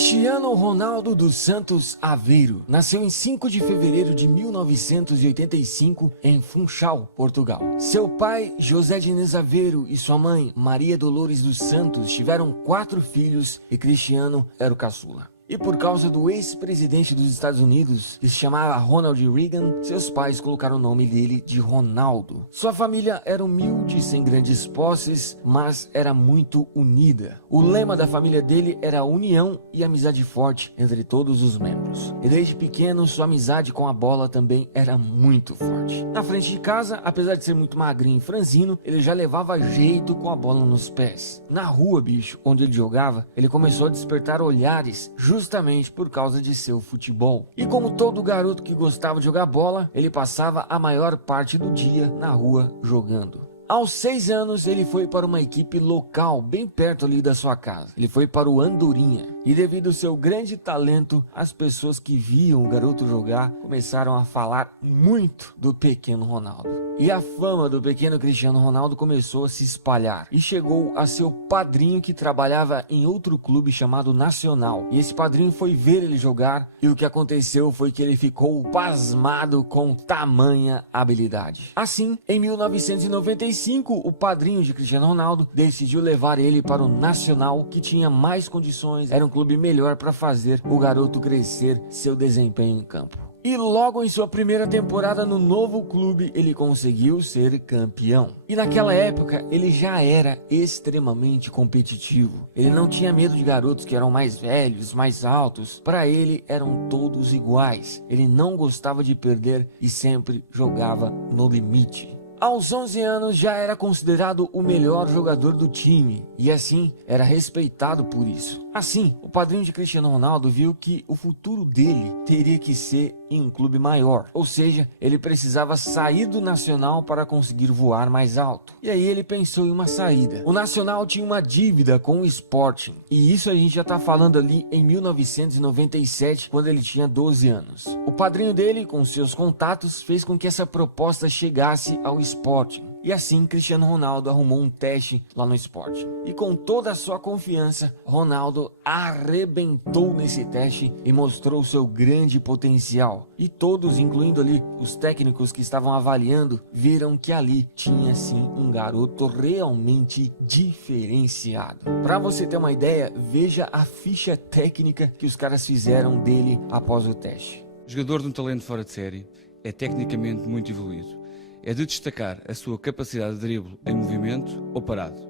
Cristiano Ronaldo dos Santos Aveiro nasceu em 5 de fevereiro de 1985 em Funchal, Portugal. Seu pai, José Diniz Aveiro, e sua mãe, Maria Dolores dos Santos, tiveram 4 filhos e Cristiano era o caçula. E por causa do ex-presidente dos Estados Unidos, que se chamava Ronald Reagan, seus pais colocaram o nome dele de Ronaldo. Sua família era humilde, sem grandes posses, mas era muito unida. O lema da família dele era união e amizade forte entre todos os membros. E desde pequeno, sua amizade com a bola também era muito forte. Na frente de casa, apesar de ser muito magrinho e franzino, ele já levava jeito com a bola nos pés. Na rua, bicho, onde ele jogava, ele começou a despertar olhares justamente por causa de seu futebol. E como todo garoto que gostava de jogar bola, ele passava a maior parte do dia na rua jogando. Aos 6 anos, ele foi para uma equipe local, bem perto ali da sua casa. Ele foi para o Andorinha. E devido ao seu grande talento, as pessoas que viam o garoto jogar começaram a falar muito do pequeno Ronaldo. E a fama do pequeno Cristiano Ronaldo começou a se espalhar. E chegou a seu padrinho, que trabalhava em outro clube chamado Nacional. E esse padrinho foi ver ele jogar. E o que aconteceu foi que ele ficou pasmado com tamanha habilidade. Assim, em 1995, o padrinho de Cristiano Ronaldo decidiu levar ele para o Nacional, que tinha mais condições, era um clube melhor para fazer o garoto crescer seu desempenho em campo. E logo em sua primeira temporada no novo clube, ele conseguiu ser campeão. E naquela época, ele já era extremamente competitivo. Ele não tinha medo de garotos que eram mais velhos, mais altos. Para ele, eram todos iguais. Ele não gostava de perder e sempre jogava no limite. Aos 11 anos já era considerado o melhor jogador do time e assim era respeitado por isso. Assim, o padrinho de Cristiano Ronaldo viu que o futuro dele teria que ser em um clube maior, ou seja, ele precisava sair do Nacional para conseguir voar mais alto. E aí ele pensou em uma saída. O Nacional tinha uma dívida com o Sporting, e isso a gente já está falando ali em 1997, quando ele tinha 12 anos. O padrinho dele, com seus contatos, fez com que essa proposta chegasse ao Sporting. E assim, Cristiano Ronaldo arrumou um teste lá no Sporting. E com toda a sua confiança, Ronaldo arrebentou nesse teste e mostrou seu grande potencial. E todos, incluindo ali os técnicos que estavam avaliando, viram que ali tinha sim um garoto realmente diferenciado. Para você ter uma ideia, veja a ficha técnica que os caras fizeram dele após o teste. Jogador de um talento fora de série, é tecnicamente muito evoluído. É de destacar a sua capacidade de drible em movimento ou parado.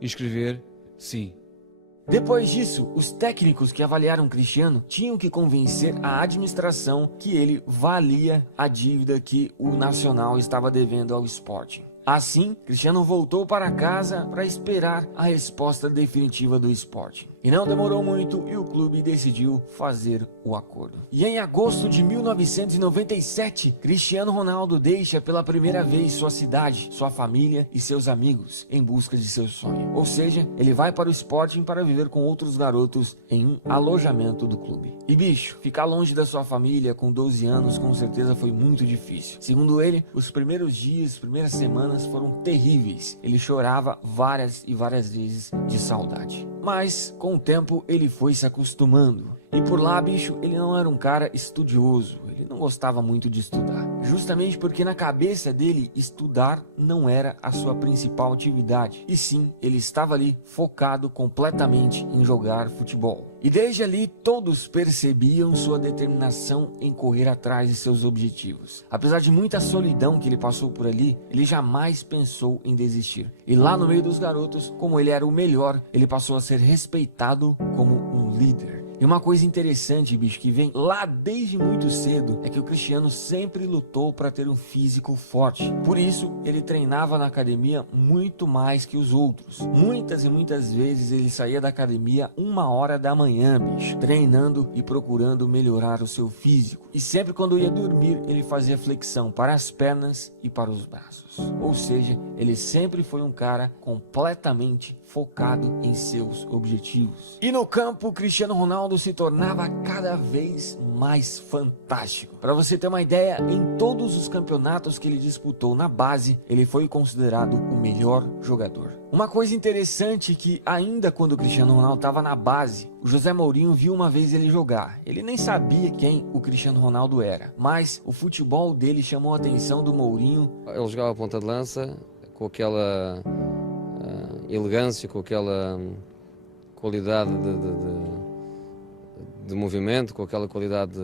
Inscrever, sim. Depois disso, os técnicos que avaliaram Cristiano tinham que convencer a administração que ele valia a dívida que o Nacional estava devendo ao Sporting. Assim, Cristiano voltou para casa para esperar a resposta definitiva do Sporting. E não demorou muito e o clube decidiu fazer o acordo. E em agosto de 1997, Cristiano Ronaldo deixa pela primeira vez sua cidade, sua família e seus amigos em busca de seu sonho. Ou seja, ele vai para o Sporting para viver com outros garotos em um alojamento do clube. E bicho, ficar longe da sua família com 12 anos com certeza foi muito difícil. Segundo ele, os primeiros dias, primeiras semanas foram terríveis. Ele chorava várias e várias vezes de saudade. Mas com o tempo ele foi se acostumando. E por lá, bicho, ele não era um cara estudioso, ele não gostava muito de estudar. Justamente porque na cabeça dele, estudar não era a sua principal atividade. E sim, ele estava ali focado completamente em jogar futebol. E desde ali, todos percebiam sua determinação em correr atrás de seus objetivos. Apesar de muita solidão que ele passou por ali, ele jamais pensou em desistir. E lá no meio dos garotos, como ele era o melhor, ele passou a ser respeitado como um líder. E uma coisa interessante, bicho, que vem lá desde muito cedo, é que o Cristiano sempre lutou para ter um físico forte. Por isso, ele treinava na academia muito mais que os outros. Muitas e muitas vezes ele saía da academia 1h da manhã, bicho, treinando e procurando melhorar o seu físico. E sempre quando ia dormir, ele fazia flexão para as pernas e para os braços. Ou seja, ele sempre foi um cara completamente focado em seus objetivos. E no campo, Cristiano Ronaldo se tornava cada vez mais fantástico. Para você ter uma ideia, em todos os campeonatos que ele disputou na base, ele foi considerado o melhor jogador. Uma coisa interessante que ainda quando o Cristiano Ronaldo estava na base, o José Mourinho viu uma vez ele jogar. Ele nem sabia quem o Cristiano Ronaldo era, mas o futebol dele chamou a atenção do Mourinho. Ele jogava a ponta de lança com aquela elegância, com aquela qualidade de movimento, com aquela qualidade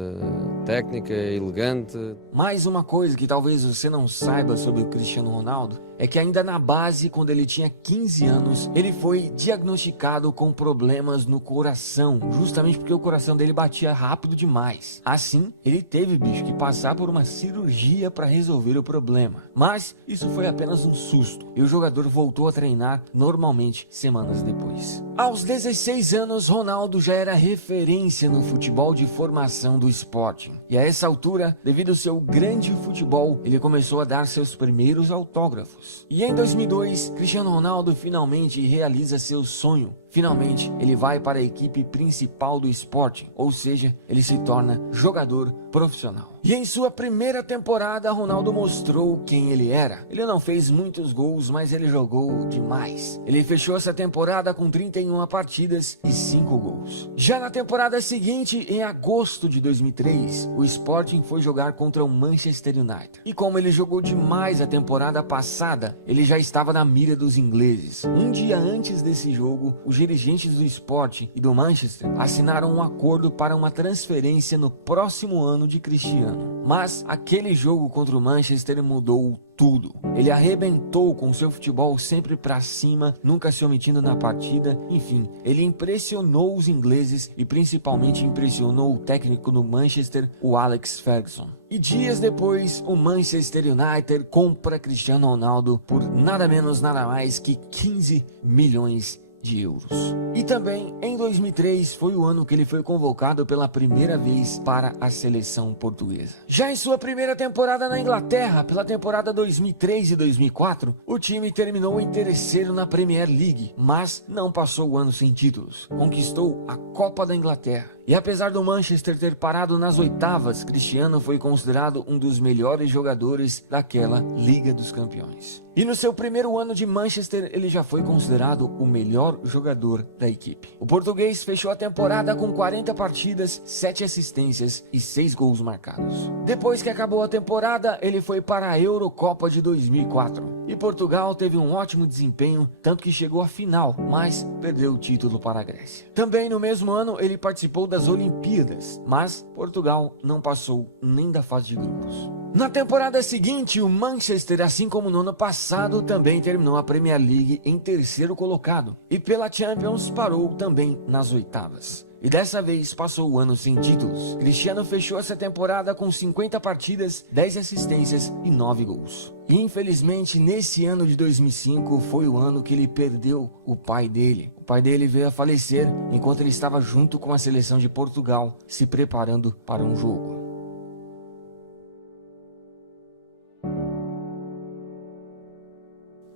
técnica, elegante. Mais uma coisa que talvez você não saiba sobre o Cristiano Ronaldo é que ainda na base, quando ele tinha 15 anos, ele foi diagnosticado com problemas no coração, justamente porque o coração dele batia rápido demais. Assim, ele teve, que passar por uma cirurgia para resolver o problema. Mas isso foi apenas um susto, e o jogador voltou a treinar normalmente semanas depois. Aos 16 anos, Ronaldo já era referência no futebol de formação do Sporting. E a essa altura, devido ao seu grande futebol, ele começou a dar seus primeiros autógrafos. E em 2002, Cristiano Ronaldo finalmente realiza seu sonho. Finalmente, ele vai para a equipe principal do Sporting, ou seja, ele se torna jogador profissional. E em sua primeira temporada, Ronaldo mostrou quem ele era. Ele não fez muitos gols, mas ele jogou demais. Ele fechou essa temporada com 31 partidas e 5 gols. Já na temporada seguinte, em agosto de 2003, o Sporting foi jogar contra o Manchester United. E como ele jogou demais a temporada passada, ele já estava na mira dos ingleses. Um dia antes desse jogo, os dirigentes do Sporting e do Manchester assinaram um acordo para uma transferência no próximo ano de Cristiano. Mas aquele jogo contra o Manchester mudou tudo. Ele arrebentou com seu futebol sempre para cima, nunca se omitindo na partida. Enfim, ele impressionou os ingleses e principalmente impressionou o técnico do Manchester, o Alex Ferguson. E dias depois, o Manchester United compra Cristiano Ronaldo por nada menos, nada mais que 15 milhões de euros. E também em 2003 foi o ano que ele foi convocado pela primeira vez para a seleção portuguesa. Já em sua primeira temporada na Inglaterra, pela temporada 2003 e 2004, o time terminou em terceiro na Premier League, mas não passou o ano sem títulos. Conquistou a Copa da Inglaterra. E apesar do Manchester ter parado nas oitavas, Cristiano foi considerado um dos melhores jogadores daquela Liga dos Campeões. E no seu primeiro ano de Manchester, ele já foi considerado o melhor jogador da equipe. O português fechou a temporada com 40 partidas, 7 assistências e 6 gols marcados. Depois que acabou a temporada, ele foi para a Eurocopa de 2004. E Portugal teve um ótimo desempenho, tanto que chegou à final, mas perdeu o título para a Grécia. Também no mesmo ano, ele participou das Olimpíadas, mas Portugal não passou nem da fase de grupos. Na temporada seguinte, o Manchester, assim como no ano passado, também terminou a Premier League em terceiro colocado. E pela Champions parou também nas oitavas. E dessa vez passou o ano sem títulos. Cristiano fechou essa temporada com 50 partidas, 10 assistências e 9 gols. E infelizmente nesse ano de 2005 foi o ano que ele perdeu o pai dele. O pai dele veio a falecer enquanto ele estava junto com a seleção de Portugal se preparando para um jogo.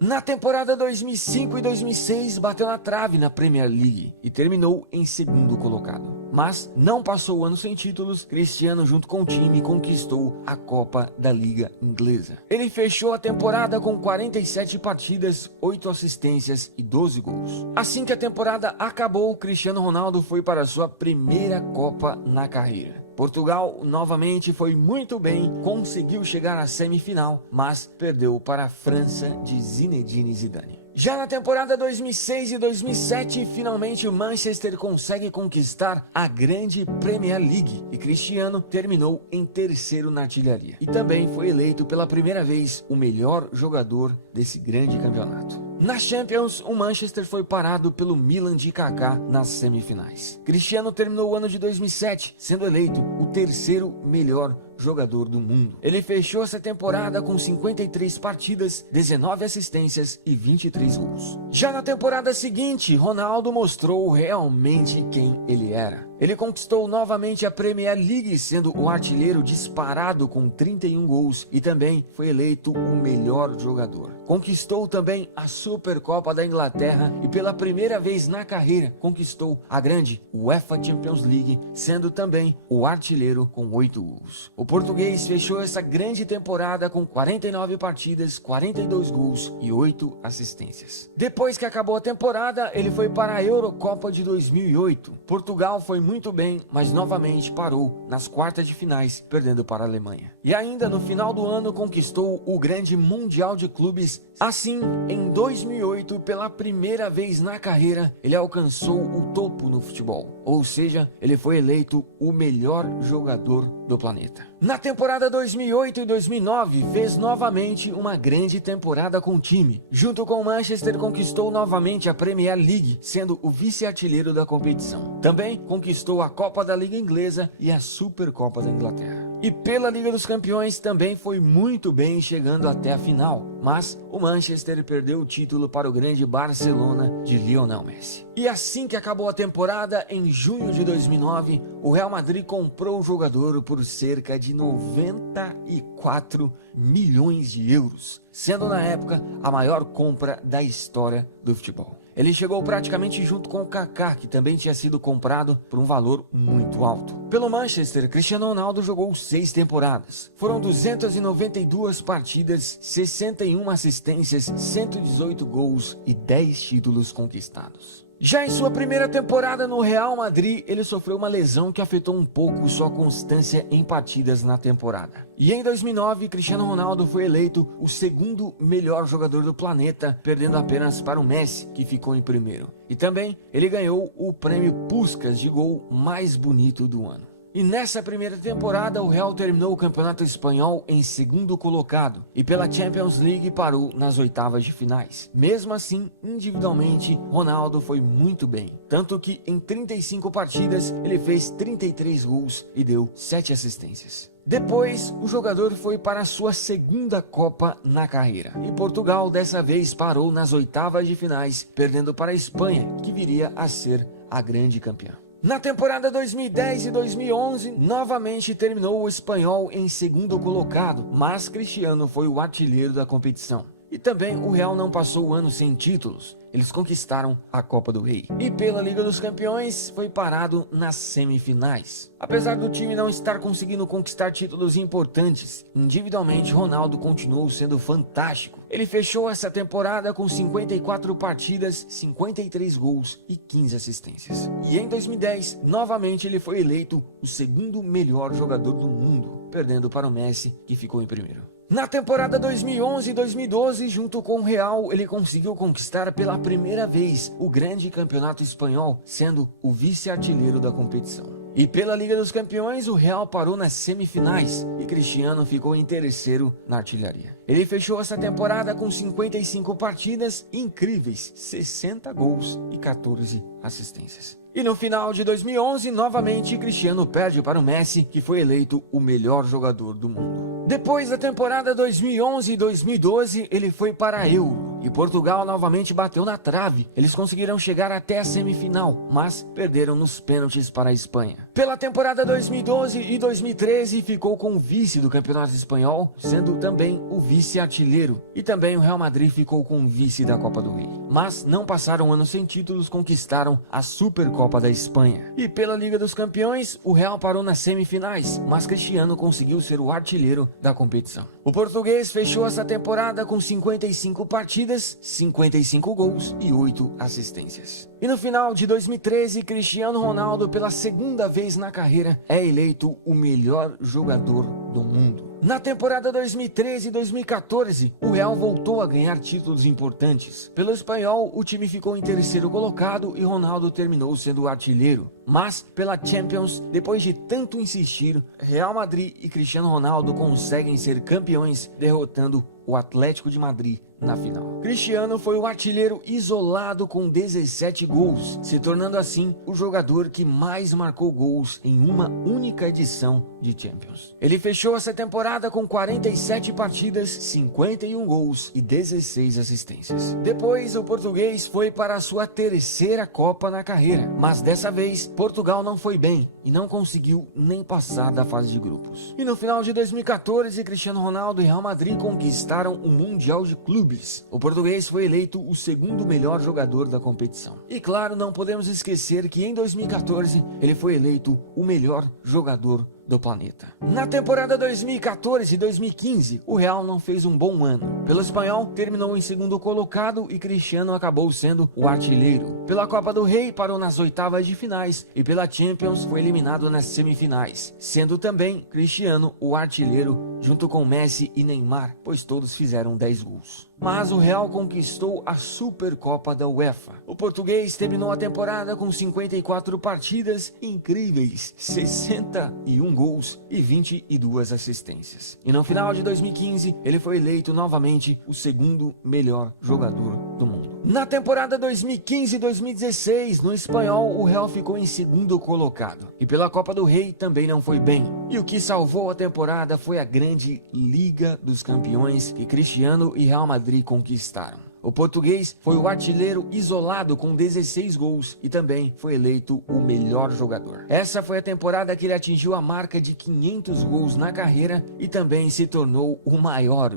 Na temporada 2005 e 2006 bateu na trave na Premier League e terminou em segundo colocado. Mas não passou o ano sem títulos. Cristiano junto com o time conquistou a Copa da Liga Inglesa. Ele fechou a temporada com 47 partidas, 8 assistências e 12 gols. Assim que a temporada acabou, Cristiano Ronaldo foi para a sua primeira Copa na carreira. Portugal novamente foi muito bem, conseguiu chegar à semifinal, mas perdeu para a França de Zinedine Zidane. Já na temporada 2006 e 2007, finalmente o Manchester consegue conquistar a grande Premier League e Cristiano terminou em terceiro na artilharia. E também foi eleito pela primeira vez o melhor jogador desse grande campeonato. Na Champions, o Manchester foi parado pelo Milan de Kaká nas semifinais. Cristiano terminou o ano de 2007, sendo eleito o terceiro melhor jogador do mundo. Ele fechou essa temporada com 53 partidas, 19 assistências e 23 gols. Já na temporada seguinte, Ronaldo mostrou realmente quem ele era. ele conquistou novamente a Premier League, sendo o artilheiro disparado com 31 gols e também foi eleito o melhor jogador. Conquistou também a Supercopa da Inglaterra e pela primeira vez na carreira conquistou a grande UEFA Champions League, sendo também o artilheiro com 8 gols. O português fechou essa grande temporada com 49 partidas, 42 gols e 8 assistências. Depois que acabou a temporada, ele foi para a Eurocopa de 2008. Portugal foi muito bem, mas novamente parou nas quartas de finais, perdendo para a Alemanha. E ainda no final do ano conquistou o grande Mundial de Clubes. Assim, em 2008, pela primeira vez na carreira, ele alcançou o topo no futebol. Ou seja, ele foi eleito o melhor jogador do planeta. Na temporada 2008 e 2009, fez novamente uma grande temporada com o time. Junto com o Manchester, conquistou novamente a Premier League, sendo o vice-artilheiro da competição. Também conquistou a Copa da Liga Inglesa e a Supercopa da Inglaterra. E pela Liga dos Campeões também foi muito bem, chegando até a final. Mas o Manchester perdeu o título para o grande Barcelona de Lionel Messi. E assim que acabou a temporada, em junho de 2009, o Real Madrid comprou o jogador por cerca de 94 milhões de euros, sendo na época a maior compra da história do futebol. Ele chegou praticamente junto com o Kaká, que também tinha sido comprado por um valor muito alto. Pelo Manchester, Cristiano Ronaldo jogou 6 temporadas. Foram 292 partidas, 61 assistências, 118 gols e 10 títulos conquistados. Já em sua primeira temporada no Real Madrid, ele sofreu uma lesão que afetou um pouco sua constância em partidas na temporada. E em 2009, Cristiano Ronaldo foi eleito o segundo melhor jogador do planeta, perdendo apenas para o Messi, que ficou em primeiro. E também ele ganhou o prêmio Puskás de gol mais bonito do ano. E nessa primeira temporada, o Real terminou o Campeonato Espanhol em segundo colocado e pela Champions League parou nas oitavas de finais. Mesmo assim, individualmente, Ronaldo foi muito bem. Tanto que em 35 partidas, ele fez 33 gols e deu 7 assistências. Depois, o jogador foi para a sua segunda Copa na carreira. E Portugal dessa vez parou nas oitavas de finais, perdendo para a Espanha, que viria a ser a grande campeã. Na temporada 2010 e 2011, novamente terminou o Espanhol em segundo colocado, mas Cristiano foi o artilheiro da competição. E também o Real não passou o ano sem títulos. Eles conquistaram a Copa do Rei. E pela Liga dos Campeões foi parado nas semifinais. Apesar do time não estar conseguindo conquistar títulos importantes, individualmente Ronaldo continuou sendo fantástico. Ele fechou essa temporada com 54 partidas, 53 gols e 15 assistências. E em 2010, novamente ele foi eleito o segundo melhor jogador do mundo, perdendo para o Messi, que ficou em primeiro. Na temporada 2011 e 2012, junto com o Real, ele conseguiu conquistar pela primeira vez o grande campeonato espanhol, sendo o vice-artilheiro da competição. E pela Liga dos Campeões, o Real parou nas semifinais e Cristiano ficou em terceiro na artilharia. Ele fechou essa temporada com 55 partidas incríveis, 60 gols e 14 assistências. E no final de 2011, novamente, Cristiano perde para o Messi, que foi eleito o melhor jogador do mundo. Depois da temporada 2011 e 2012, ele foi para a Euro. E Portugal novamente bateu na trave. Eles conseguiram chegar até a semifinal, mas perderam nos pênaltis para a Espanha. Pela temporada 2012 e 2013, ficou com o vice do Campeonato Espanhol, sendo também o vice-artilheiro. E também o Real Madrid ficou com o vice da Copa do Rei. Mas não passaram um ano sem títulos, conquistaram a Supercopa da Espanha. E pela Liga dos Campeões, o Real parou nas semifinais, mas Cristiano conseguiu ser o artilheiro da competição. O português fechou essa temporada com 55 partidas, 55 gols e 8 assistências. E no final de 2013, Cristiano Ronaldo, pela segunda vez na carreira, é eleito o melhor jogador do mundo. Na temporada 2013 e 2014, o Real voltou a ganhar títulos importantes. Pelo espanhol, o time ficou em terceiro colocado e Ronaldo terminou sendo o artilheiro. Mas, pela Champions, depois de tanto insistir, Real Madrid e Cristiano Ronaldo conseguem ser campeões, derrotando o Atlético de Madrid na final. Cristiano foi o artilheiro isolado com 17 gols, se tornando assim o jogador que mais marcou gols em uma única edição de Champions. Ele fechou essa temporada com 47 partidas, 51 gols e 16 assistências. Depois, o português foi para a sua terceira Copa na carreira, mas dessa vez Portugal não foi bem e não conseguiu nem passar da fase de grupos. E no final de 2014, Cristiano Ronaldo e Real Madrid conquistaram o Mundial de Clubes. O português foi eleito o segundo melhor jogador da competição. E claro, não podemos esquecer que em 2014 ele foi eleito o melhor jogador do planeta. Na temporada 2014 e 2015, o Real não fez um bom ano. Pelo espanhol, terminou em segundo colocado e Cristiano acabou sendo o artilheiro. Pela Copa do Rei, parou nas oitavas de finais e pela Champions foi eliminado nas semifinais, sendo também Cristiano o artilheiro junto com Messi e Neymar, pois todos fizeram 10 gols. Mas o Real conquistou a Supercopa da UEFA. O português terminou a temporada com 54 partidas incríveis, 61 gols e 22 assistências. E no final de 2015, ele foi eleito novamente o segundo melhor jogador do mundo. Na temporada 2015-2016, no espanhol, o Real ficou em segundo colocado. E pela Copa do Rei também não foi bem. E o que salvou a temporada foi a grande Liga dos Campeões que Cristiano e Real Madrid conquistaram. O português foi o artilheiro isolado com 16 gols e também foi eleito o melhor jogador. Essa foi a temporada que ele atingiu a marca de 500 gols na carreira e também se tornou o maior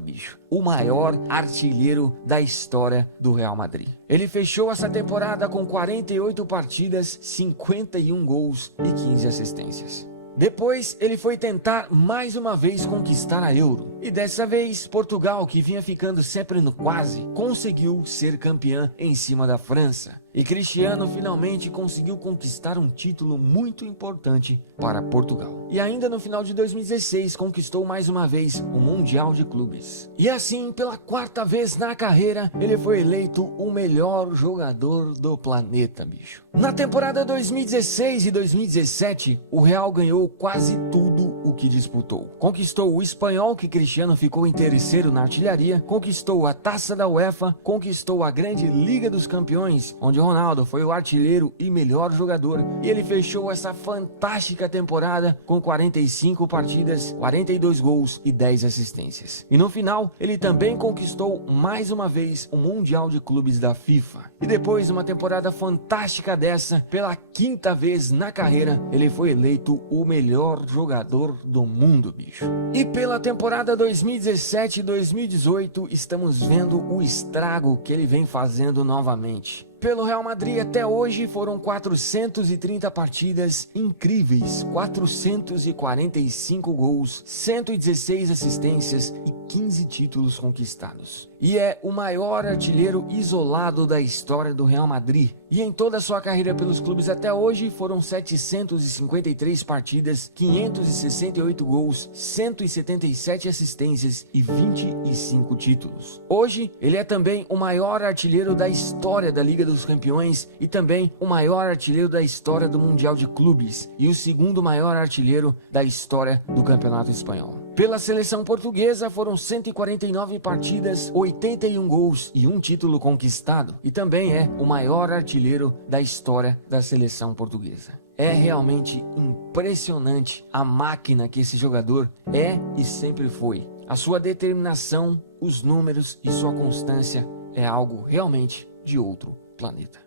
artilheiro da história do Real Madrid. Ele fechou essa temporada com 48 partidas, 51 gols e 15 assistências. Depois, ele foi tentar mais uma vez conquistar a Euro. E dessa vez, Portugal, que vinha ficando sempre no quase, conseguiu ser campeã em cima da França. E Cristiano finalmente conseguiu conquistar um título muito importante para Portugal. E ainda no final de 2016, conquistou mais uma vez o Mundial de Clubes. E assim, pela quarta vez na carreira, ele foi eleito o melhor jogador do planeta, bicho. Na temporada 2016 e 2017, o Real ganhou quase tudo o que disputou. Conquistou o espanhol, que Cristiano ficou em terceiro na artilharia, conquistou a Taça da UEFA, conquistou a grande Liga dos Campeões, onde Ronaldo foi o artilheiro e melhor jogador, e ele fechou essa fantástica temporada com 45 partidas, 42 gols e 10 assistências. E no final, ele também conquistou mais uma vez o Mundial de Clubes da FIFA. E depois de uma temporada fantástica dessa, pela quinta vez na carreira, ele foi eleito o melhor jogador do mundo, bicho. E pela temporada 2017 e 2018, estamos vendo o estrago que ele vem fazendo novamente. Pelo Real Madrid até hoje foram 430 partidas incríveis, 445 gols, 116 assistências e 15 títulos conquistados. E é o maior artilheiro isolado da história do Real Madrid. E em toda a sua carreira pelos clubes até hoje foram 753 partidas, 568 gols, 177 assistências e 25 títulos. Hoje, ele é também o maior artilheiro da história da Liga dos Campeões e também o maior artilheiro da história do Mundial de Clubes e o segundo maior artilheiro da história do Campeonato Espanhol. Pela seleção portuguesa foram 149 partidas, 81 gols e um título conquistado, e também é o maior artilheiro da história da seleção portuguesa. É realmente impressionante a máquina que esse jogador é e sempre foi. A sua determinação, os números e sua constância é algo realmente de outro planeta.